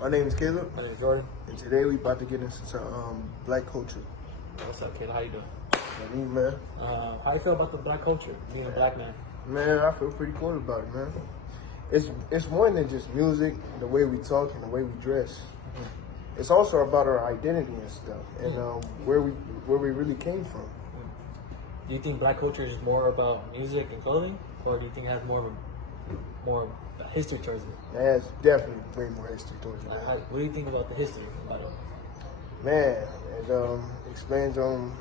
My name is Caleb, My name is Jordan. and today we about to get into black culture. What's up, Caleb? How you doing? Man, How you feel about the black culture, being a black man? man, I feel pretty cool about it, man. It's more than just music, the way we talk and the way we dress. It's also about our identity and stuff, and where we really came from. Do you think black culture is more about music and clothing, or do you think it has more of a history towards it? It has definitely way more history towards it. What do you think about the history about it? Man, it explains on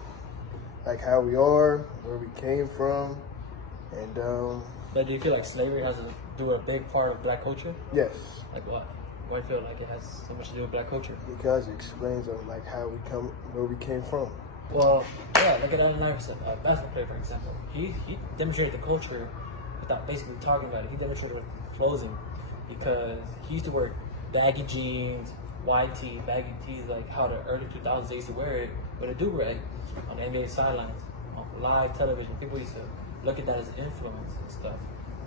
like how we are, where we came from, and But do you feel like slavery has to do with a big part of black culture? yes, Like what? Why do you feel like it has so much to do with black culture? because it explains on like where we came from. Well, yeah, look at Allen Iverson, a basketball player, for example. He demonstrated the culture without basically talking about it. He demonstrated with clothing because he used to wear baggy jeans, wide tee, baggy tees, like how the early 2000s they used to wear it with a do-rag on the NBA sidelines, on live television. People used to look at that as an influence and stuff.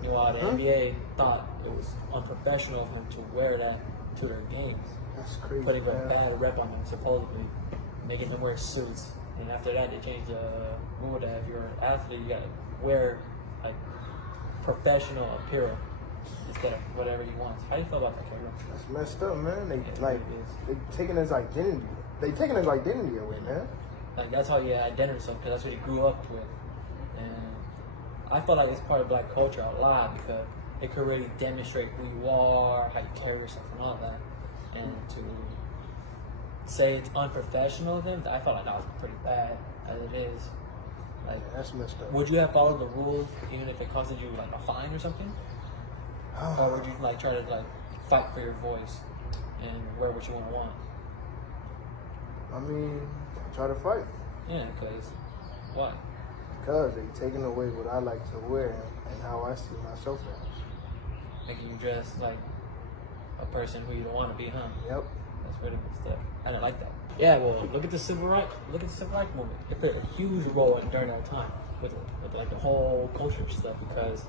Meanwhile, the NBA thought it was unprofessional of him to wear that to their games. That's crazy. Putting a man. bad rep on them, supposedly, making them wear suits. And after that, they changed the rule that if you're an athlete, you gotta wear like professional apparel instead of whatever you want. How do you feel about that, Caleb? That's messed up, man. They Yeah, it is. they taking his identity. They taking his identity away, man. Like that's how you identify yourself because that's what you grew up with. And I feel like it's part of black culture a lot because it could really demonstrate who you are, how you carry yourself, and all that. And to say it's unprofessional of them, I felt like that was pretty bad as it is. Like, That's messed up. would you have followed the rules even if it costed you like a fine or something? Or would you like try to like fight for your voice and wear what you want? I mean, try to fight. Yeah, because why? Because they taking away what I like to wear and how I see myself as. Making you dress like a person who you don't want to be, huh? Yep. That's really messed up. I didn't like that. Yeah, well, look at the civil rights. Look at the civil rights movement. It played a huge role during that time with like the whole culture stuff because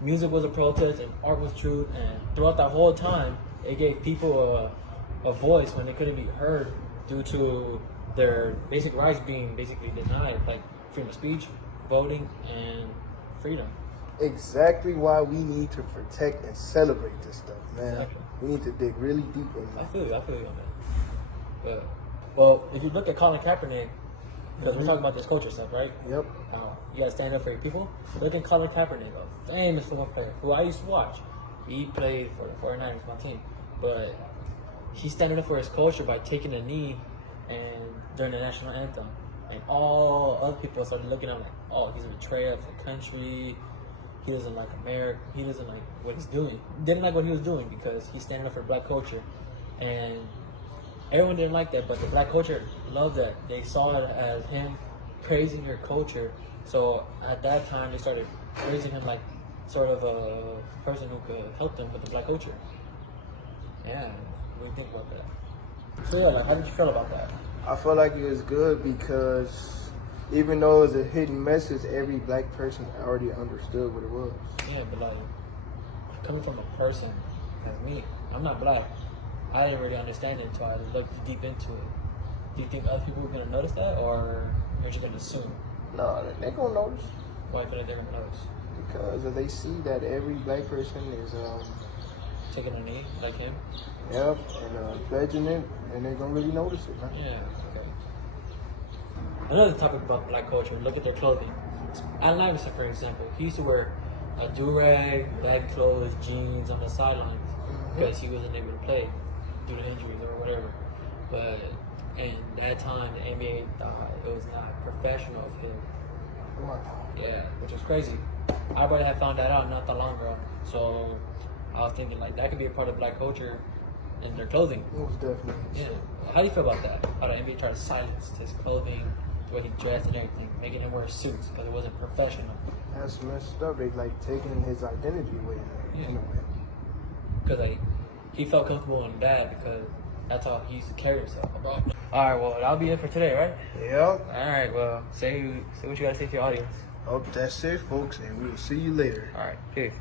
music was a protest and art was truth, and throughout that whole time, it gave people a voice when they couldn't be heard due to their basic rights being basically denied, like freedom of speech, voting, and freedom. Exactly why we need to protect and celebrate this stuff, man. Exactly. We need to dig really deep in I that. feel you on that. But, well, if you look at Colin Kaepernick, because we're talking about this culture stuff, right? Yep. You gotta stand up for your people. Look at Colin Kaepernick, a famous football player who I used to watch. He played for the 49ers, my team. But he's standing up for his culture by taking a knee and during the national anthem. And all other people started looking at him like, oh, he's a betrayer of the country. He doesn't like America. He doesn't like what he's doing. Didn't like what he was doing because he's standing up for black culture. And everyone didn't like that, but the black culture loved that. They saw it as him praising your culture. So at that time, they started praising him like sort of a person who could help them with the black culture. Yeah, what do you think about that? So yeah, like, how did you feel about that? I felt like it was good because even though it was a hidden message, every black person already understood what it was. Yeah, but like, coming from a person like me, I'm not black. I didn't really understand it until I looked deep into it. Do you think other people are gonna notice that, or you're just gonna assume? No, they gonna notice Why do you feel like they're gonna notice? because they see that every black person is Taking a knee like him? yep, and pledging it, and they're gonna really notice it, man. Yeah, okay. Another topic about black culture, look at their clothing. Allen Iverson, for example, he used to wear a do-rag, bad clothes, jeans on the sidelines because he wasn't able to play due to injuries or whatever. But in that time, the NBA thought it was not professional of him. Come on. Yeah, which was crazy. I already had found that out not that long ago. So I was thinking like that could be a part of black culture in their clothing. It was definitely. Yeah. How do you feel about that? How the NBA tried to silence his clothing, the way he dressed and everything, making him wear suits because it wasn't professional. That's messed up. They like taking his identity away in a way. Because like he felt comfortable in that because that's how he used to carry himself. All right, well that'll be it for today, right? Yep. All right, well say what you gotta say to your audience. Hope that's it, folks, and we will see you later. All right, peace.